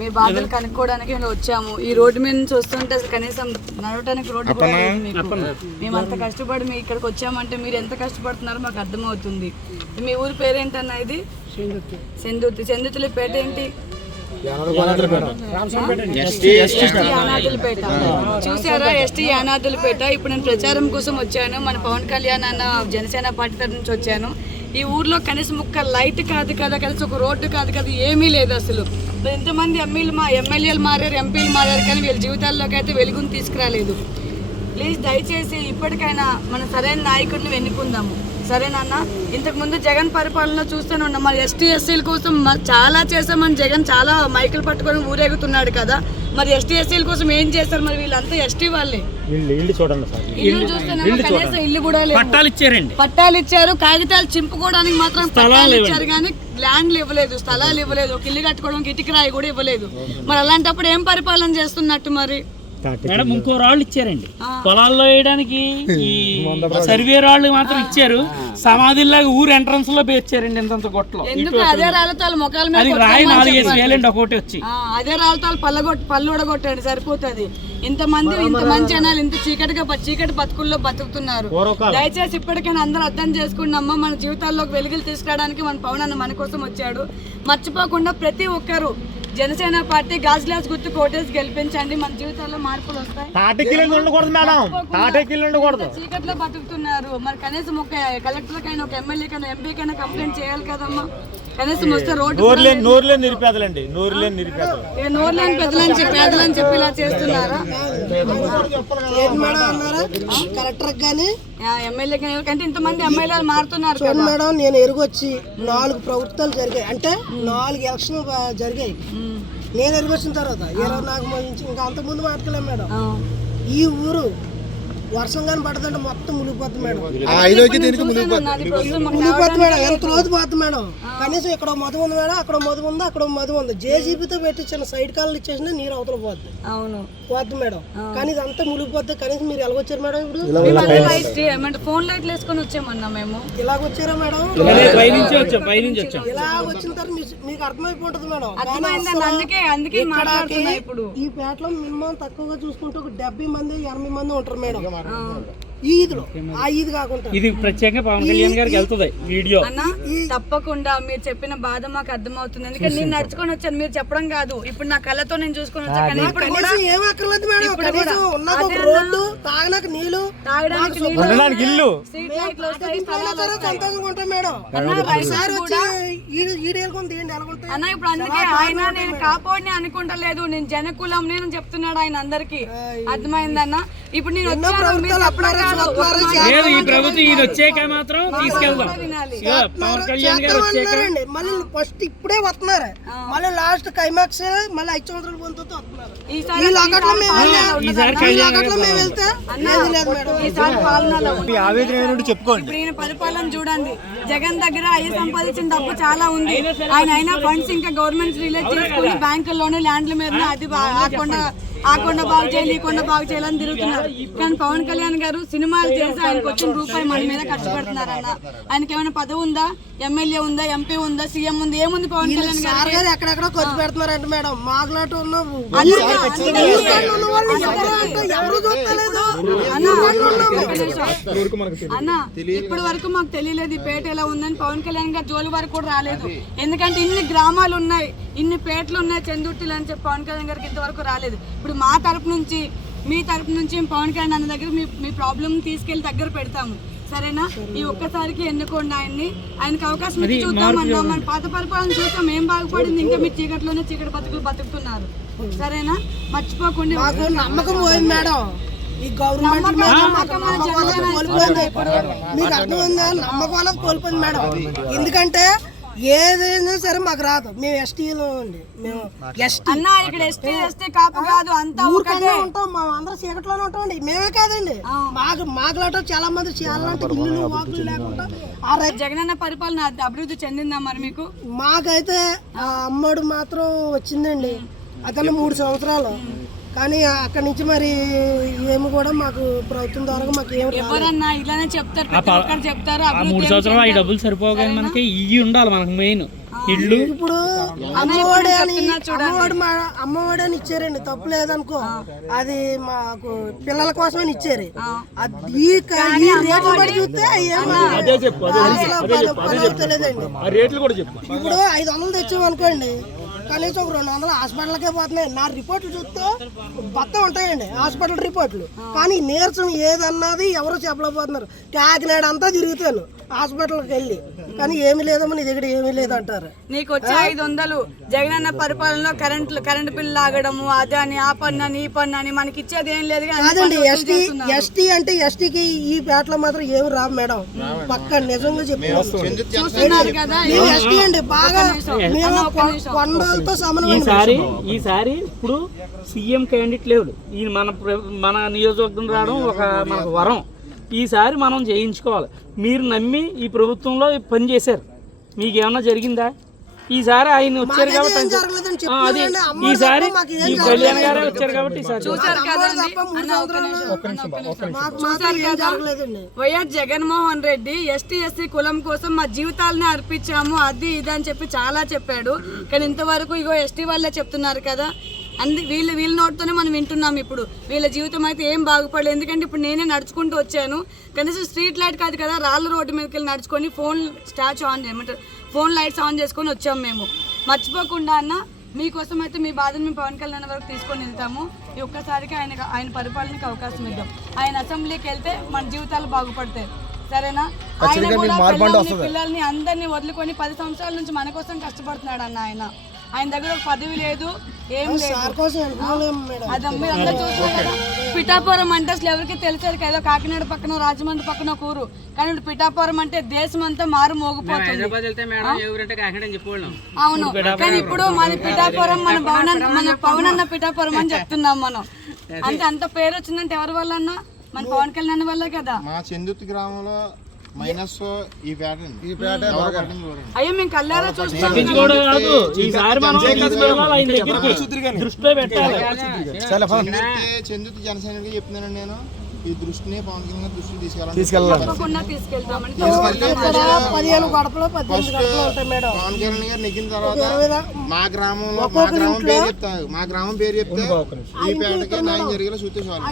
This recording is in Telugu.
మీ బాధలు కనుక్కోవడానికి మేము వచ్చాము. ఈ రోడ్డు మీద నుంచి వస్తుంటే కనీసం నడవటానికి రోడ్డు కూడా లేదు మీకు. మేము అంత కష్టపడి మీ ఇక్కడికి వచ్చామంటే మీరు ఎంత కష్టపడుతున్నారో మాకు అర్థమవుతుంది. మీ ఊరి పేరేంటన్నా? ఇది సెందుర్తి. సెందుర్తిలో పేట ఏంటి? యానాదులపేట. చూసారా, ఎస్టీ యానాదులపేట. ఇప్పుడు నేను ప్రచారం కోసం వచ్చాను. మన పవన్ కళ్యాణ్ అన్న జనసేన పార్టీ తరఫు నుంచి వచ్చాను. ఈ ఊర్లో కనీసం ఒక్క లైట్ కాదు కదా, కనీసం ఒక రోడ్డు కాదు కదా, ఏమీ లేదు అసలు. ఎంతమంది ఎమ్మెల్యేలు మారారు, ఎంపీలు మారారు, కానీ వీళ్ళ జీవితాల్లోకి అయితే వెలుగుని తీసుకురాలేదు. ప్లీజ్ దయచేసి ఇప్పటికైనా మన సరైన నాయకుడిని ఎన్నుకుందాము, సరేనన్నా? ఇంతకుముందు జగన్ పరిపాలన చూస్తూనే ఉన్నాం. మరి ఎస్టీ ఎస్సీల కోసం చాలా చేసామని జగన్ చాలా మైకులు పట్టుకొని ఊరేగుతున్నాడు కదా. మరి ఎస్టీ ఎస్సీల కోసం ఏం చేస్తారు? మరి వీళ్ళంతా ఎస్టీ వాళ్ళే. ఇల్లు చూస్తున్నాము, కనీసం ఇల్లు కూడా లేదు. పట్టాలు ఇచ్చారు, కాగితాలు చింపుకోవడానికి మాత్రం పట్టాలు ఇచ్చారు, కానీ ల్యాండ్లు ఇవ్వలేదు, స్థలాలు ఇవ్వలేదు, ఒక ఇల్లు కట్టుకోవడానికి ఇటుక రాయి కూడా ఇవ్వలేదు. మరి అలాంటప్పుడు ఏం పరిపాలన చేస్తున్నట్టు? మరి మేడం ఇంకో రాళ్ళు ఇచ్చారండి పొలాల్లో వేయడానికి, ఈ సర్వే రాళ్ళు మాత్రం ఇచ్చారు. సమాధిలాగా ఊరు ఎంట్రన్స్ లో పేర్చారండి ఇంత గొట్టలో. ఎందుకు అదే రాళ్ళతో మొక్కల మీద రాయి 4-5 వేలండి ఒకటి వచ్చి. అదే రాళ్ళతో పళ్ళు ఉడగొట్టండి, సరిపోతుంది. ఇంతమంది ఇంతమంది జనాలు ఇంత చీకటి బతుకుల్లో బతుకుతున్నారు. దయచేసి ఇప్పటికైనా అందరూ అర్థం చేసుకున్నామ్మా. మన జీవితాల్లోకి వెలుగులు తీసుకురావడానికి మన పవన్ అన్న మన కోసం వచ్చాడు. మర్చిపోకుండా ప్రతి ఒక్కరు జనసేన పార్టీ గాజులాస్ గుర్తు కోటేసి గెలిపించండి. మన జీవితాల్లో మార్పులు వస్తాయి. చీకట్లో బతుకుతున్నారు. మరి కనీసం ఒక కలెక్టర్ కైనా, ఒక ఎమ్మెల్యే కైనా, ఎంపీ కైనా కంప్లైంట్ చేయాలి కదమ్మా. కనీసం వస్తే రోడ్డు నోరులేని నిరుపేదలండి, నోరులేని పేదలని చెప్పి ఇలా చేస్తున్నారా? కలెక్టర్ గానీ ఎమ్మెల్యే కంటే ఇంతమంది ఎమ్మెల్యేలు మారుతున్నారు కదా మేడం. నేను ఎరుగొచ్చి 4 ప్రభుత్వాలు జరిగాయి, అంటే 4 ఎలక్షన్ జరిగాయి. నేను ఎరుగొచ్చిన తర్వాత నాకు ఇంకా అంత ముందు మాట్లాడలేము మేడం. ఈ ఊరు వర్షం కానీ పడుతుంటే మొత్తం మునిగిపోతుంది మేడం. మునిగిపోతుంది మేడం, ఎంత రోజు పోతుంది మేడం. కనీసం ఇక్కడ మధు ఉంది మేడం, అక్కడ మధు ఉంది, అక్కడ మధు ఉంది. జేసీబీతో పెట్టించిన సైడ్ కాళ్ళు ఇచ్చేసిన నీరు అవతల పోతుంది. అవును పోతుంది మేడం. కానీ ఇదంతా మునిగిపోతుంది. కనీసం మీరు ఎలాగొచ్చారు మేడం? ఇప్పుడు ఫోన్ లైట్లు వేసుకొని వచ్చామన్నా మేము. ఇలాగొచ్చారా మేడం? ఇలా వచ్చిన తర్వాత మీకు అర్థమైపోతుంది మేడం. ఇప్పుడు ఈ పేటలో మినిమం తక్కువగా చూసుకుంటే ఒక 70 మంది 80 మంది ఉంటారు మేడం. ఈ ఈదులో ఆ ఈద్ కాకుండా ఇది ప్రత్యేకంగా పవన్ కళ్యాణ్ గారికి వెళ్తుంది వీడియో. అన్న తప్పకుండా మీరు చెప్పిన బాధ మాకు అర్థమవుతుంది. ఎందుకంటే నేను నడుచుకొని వచ్చాను, మీరు చెప్పడం కాదు. ఇప్పుడు నా కళ్ళతో నేను చూసుకొని వచ్చాను. ఏం అక్కర్లేదు మేడం. కనీసం ఉన్నది ఒక రోడ్డు, తాగడానికి నీళ్లు, తాగడానికి ఇల్లు, సంతోషంగా ఉంటాం మేడం. అన్న ఇప్పుడు అందుకే ఆయన నేను కాపాడిని అనుకుంటలేదు, నేను జనకులం నేను చెప్తున్నాడు ఆయన అందరికి. అర్థమైందన్న? ఇప్పుడు నేను వచ్చాను, మీరు చెప్పడం కాదు. ఈ ప్రభుత్వం ఈయన వచ్చాక మాత్రం తీసుకెళ్దాం. పవన్ కళ్యాణ్ గారు వచ్చాక మళ్ళీ ఫస్ట్ ఇప్పుడే వస్తున్నారు, మళ్ళీ లాస్ట్ క్లైమాక్స్ మళ్ళీ 5 సంవత్సరాల పొందుతూ వస్తున్నారు. చెప్పుకోండి. ఈయన పరిపాలన చూడండి. జగన్ దగ్గర అయ్యి సంపాదించిన డబ్బు చాలా ఉంది. ఆయన అయినా ఫండ్స్ ఇంకా గవర్నమెంట్ రిలీజ్ చేసుకుని బ్యాంకుల్లోనూ ల్యాండ్ల మీద అది ఆ కొండ బాగు చేయాలి, ఈ కొండ బాగు చేయాలని తిరుగుతున్నారు. కానీ పవన్ కళ్యాణ్ గారు సినిమాలు చేసి ఆయనకు వచ్చిన రూపాయి మన మీద ఖర్చు పెడుతున్నారన్న. ఆయనకి ఏమైనా పదవి ఉందా? ఎమ్మెల్యే ఉందా? ఎంపీ ఉందా? సీఎం ఉంది? ఏముంది పవన్ కళ్యాణ్ గారు? ఎక్కడెక్కడ ఖర్చు పెడుతున్నారంట మేడం. మాకులాట అన్న ఇప్పటి వరకు మాకు తెలియలేదు ఈ పేట ఎలా ఉందని. పవన్ కళ్యాణ్ గారు జోలి వరకు కూడా రాలేదు. ఎందుకంటే ఇన్ని గ్రామాలు ఉన్నాయి, ఇన్ని పేటలు ఉన్నాయి చెందుర్తిలు అని చెప్పి పవన్ కళ్యాణ్ గారికి ఇంతవరకు రాలేదు. ఇప్పుడు మా తరపు నుంచి, మీ తరపు నుంచి పవన్ కళ్యాణ్ అన్న దగ్గర మీ ప్రాబ్లం తీసుకెళ్లి దగ్గర పెడతాము, సరేనా? ఈ ఒక్కసారికి ఎన్నుకోండి ఆయన్ని. ఆయనకి అవకాశం ఇచ్చి చూద్దామన్నా. మన పాత పరిపాలన చూస్తాం, ఏం బాగుపడింది. ఇంకా మీరు చీకట్లోనే చీకటి బతుకులు బతుకుతున్నారు, సరేనా? మర్చిపోకుండా. నమ్మకం పోయింది మేడం. ఈ గవర్నమెంట్ కోల్పోయింది. మీకు అర్థమైందా? నమ్మకం అనేది కోల్పోయింది మేడం. ఎందుకంటే ఏదైనా సరే మాకు రాదు. మేము ఎస్టీలో అండి, మేము ఎస్టీ అన్న. ఇక్కడ ఎస్టీ ఎస్టీ కాపు కాదు, అంతా ఊరికనే ఉంటాం. మేము అందరం చీకట్లోనే ఉంటామండి. మేమే కాదండి, మాకులాట చాలా మంది చాలాంటి ఇల్లు వాకులు లేకుండా. జగనన్న పరిపాలన అభివృద్ధి చెందిందా మరి మీకు? మాకైతే అమ్మడు మాత్రం వచ్చిందండి. అతను 3 సంవత్సరాలు. కానీ అక్కడి నుంచి మరి ఏమి కూడా మాకు ప్రభుత్వం ద్వారా మాకు ఎవరన్నా ఇలానే చెప్తారు, చెప్తారు. 3 సంవత్సరాలు ఈ డబ్బులు సరిపోగానే మనకి ఇవి ఉండాలి మనకు మెయిన్. ఇల్లు ఇప్పుడు అమ్మఒడి అని ఇచ్చారండి, తప్పు లేదనుకో. అది మాకు పిల్లల కోసమని ఇచ్చారు. అది ఈ రేట్లు బట్టి చూస్తే అదే చెప్పు, తెలియదండి. ఆ రేట్లు కూడా చెప్పు. ఇప్పుడు 500 తెచ్చామనుకోండి, కనీసం ఒక 200 హాస్పిటల్కే పోతున్నాయి. నా రిపోర్ట్లు చూస్తే మొత్తం ఉంటాయండి హాస్పిటల్ రిపోర్ట్లు, కానీ నీరసం ఏదన్నది ఎవరు చెప్పలేకపోతున్నారు. కాకినాడ అంతా తిరుగుతాను హాస్పిటల్కి వెళ్ళి, కానీ ఏమీ లేదమ్మా నీ దగ్గర ఏమీ లేదంటారు. నీకు వచ్చే 500 జగనన్న పరిపాలనలో కరెంట్ బిల్లు లాగడము, అదే అని ఆ పన్ను అని ఈ పన్ను అని మనకి ఇచ్చేది ఏం లేదు. కాదండి, ఎస్టీ అంటే ఎస్టీకి ఈ పేటలో మాత్రం ఏమి రావు మేడం, పక్క నిజంగా చూస్తున్నారు కదా. మేము ఎస్టీ అండి, బాగా మేము కొండలతో సమానం. ఈసారి ఇప్పుడు సీఎం క్యాండిడేట్ లేడు. ఈయన మన నియోజకవర్గం రావడం ఒక మనకు వరం. ఈసారి మనం చేయించుకోవాలి. మీరు నమ్మి ఈ ప్రభుత్వంలో పని చేశారు, మీకు ఏమన్నా జరిగిందా? ఈసారి ఆయన వచ్చారు కాబట్టి అది ఈసారి ఈ కళ్యాణ్ గారే వచ్చారు కాబట్టి ఈసారి చూసారు కదా వైఎస్ జగన్మోహన్ రెడ్డి ఎస్టీ కులం కోసం మా జీవితాలని అర్పించాము అది ఇది అని చెప్పి చాలా చెప్పాడు. కానీ ఇంతవరకు ఇగో ఎస్టీ వాళ్ళే చెప్తున్నారు కదా. వీళ్ళ నోటితోనే మనం వింటున్నాం. ఇప్పుడు వీళ్ళ జీవితం అయితే ఏం బాగుపడలేదు. ఎందుకంటే ఇప్పుడు నేనే నడుచుకుంటూ వచ్చాను, కనీసం స్ట్రీట్ లైట్ కాదు కదా, రాళ్ళ రోడ్డు మీదకి వెళ్ళి నడుచుకొని ఫోన్ లైట్స్ ఆన్ చేసుకొని వచ్చాము మేము. మర్చిపోకుండా అన్న, మీకోసం అయితే మీ బాధను మేము పవన్ కళ్యాణ్ వరకు తీసుకొని వెళ్తాము. ఈ ఒక్కసారికి ఆయన పరిపాలనకి అవకాశం ఇద్దాం. ఆయన అసెంబ్లీకి వెళ్తే మన జీవితాలు బాగుపడతాయి, సరేనా? ఆయన కూడా పిల్లల్ని అందరినీ వదులుకొని 10 సంవత్సరాల నుంచి మన కోసం కష్టపడుతున్నాడు అన్న. ఆయన దగ్గర ఒక పదవి లేదు, ఏం లేదు. అదే మీరు అందరూ చూస్తున్నారు కదా. పిఠాపురం అంటే అసలు ఎవరికి తెలిసేది కదా, కాకినాడ పక్కన రాజమండ్రి పక్కన ఒక ఊరు. కానీ ఇప్పుడు పిఠాపురం అంటే దేశం అంతా మారు మోగిపోతుంది. అవును, కానీ ఇప్పుడు మన పిఠాపురం మన పవన్ అన్న పిఠాపురం అని చెప్తున్నాం మనం. అంటే అంత పేరు వచ్చిందంటే ఎవరి వల్ల అన్న? మన పవన్ కళ్యాణ్ వల్లే కదా. మా చెందుర్తి గ్రామంలో మైనస్ ఈ ప్యాటర్న్ అయ్యో మేము కళ్ళారా చూస్తాం. చెందుర్తి జనసైనికుడిగా చెప్తున్నాను నేను. ఈ దృష్టిని పవన్ కళ్యాణ్ దృష్టిని తీసుకెళ్ళాలి. పవన్ కళ్యాణ్ గారు నెగ్గిన తర్వాత మా గ్రామం పేరు చెప్తాను. మా గ్రామం పేరు చెప్తే ఈ పేటకి న్యాయం జరిగేలా చూస్తే చాలు.